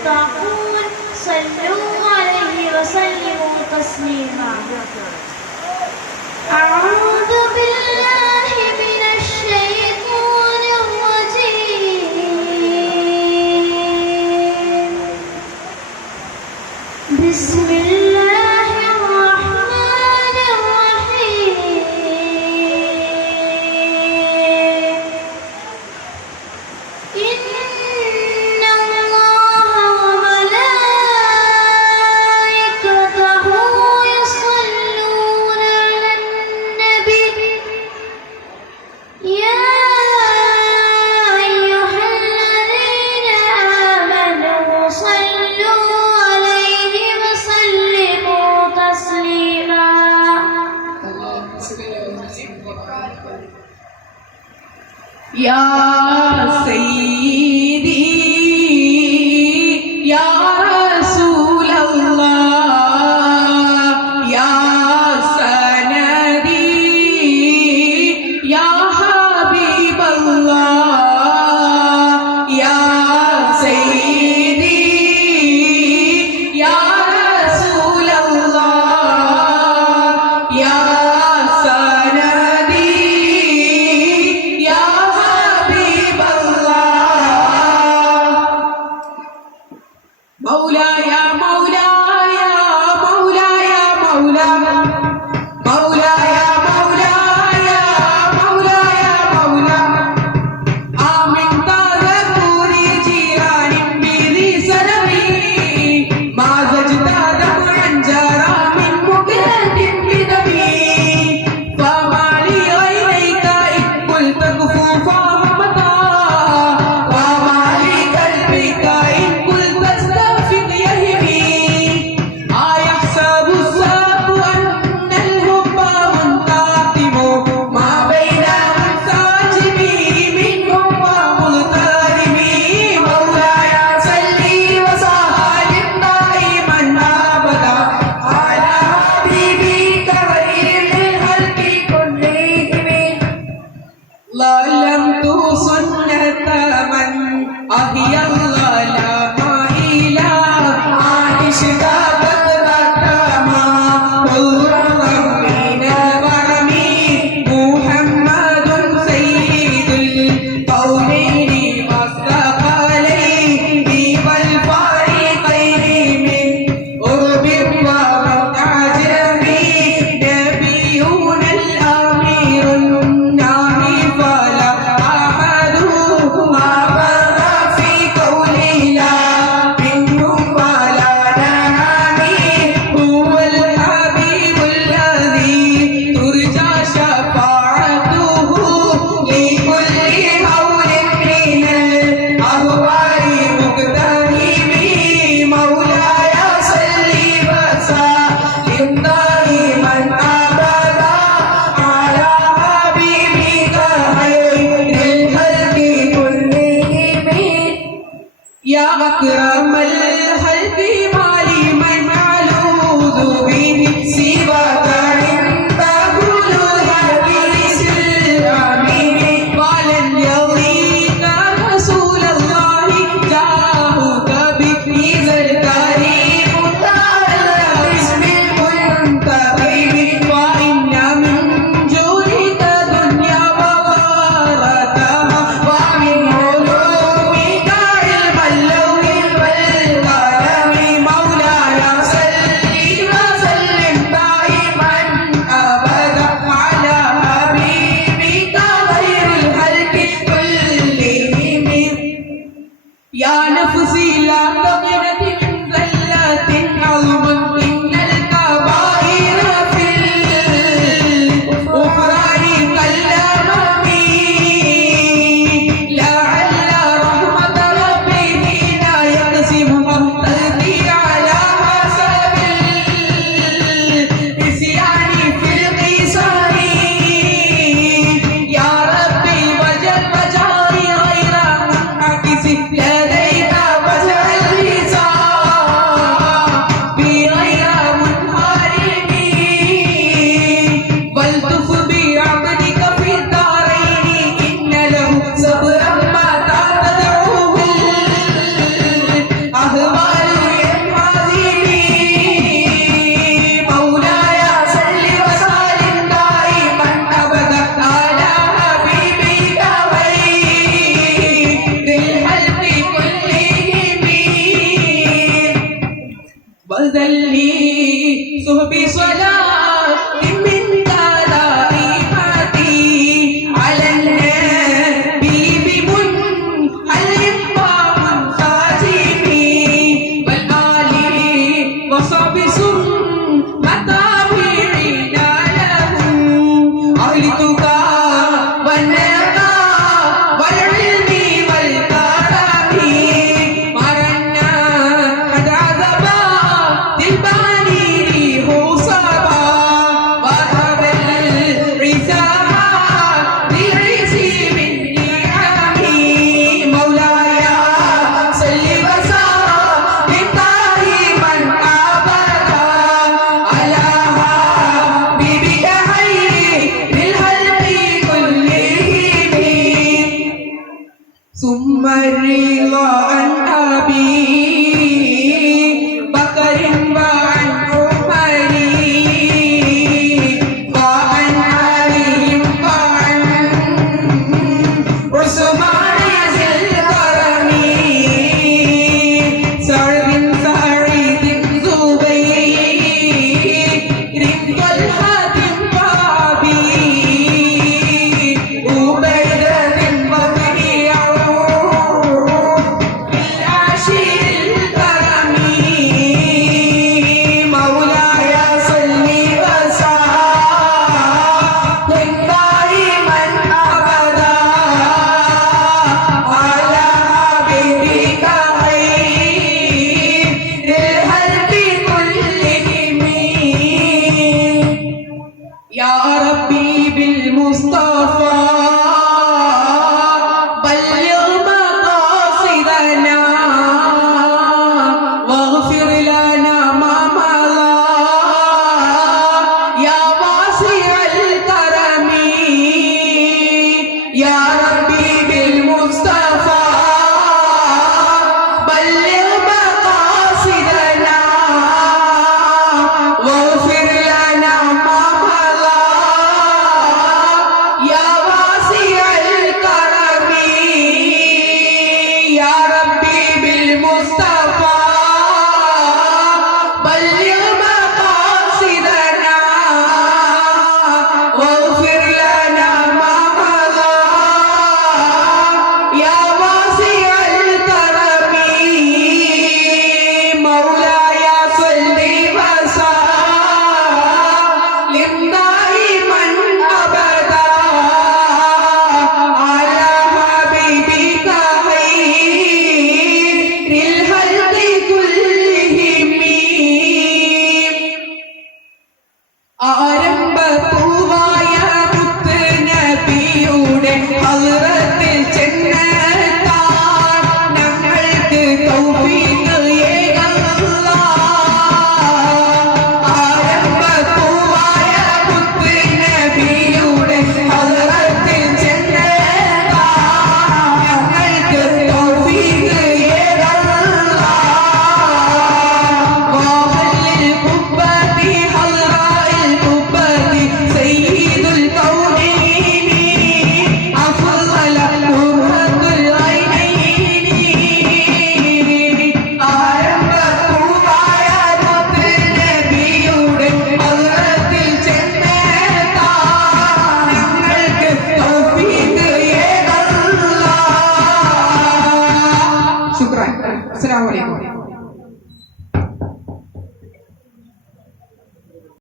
المتقون صلوا عليه وسلموا تسليما وكرم الخلق الرضا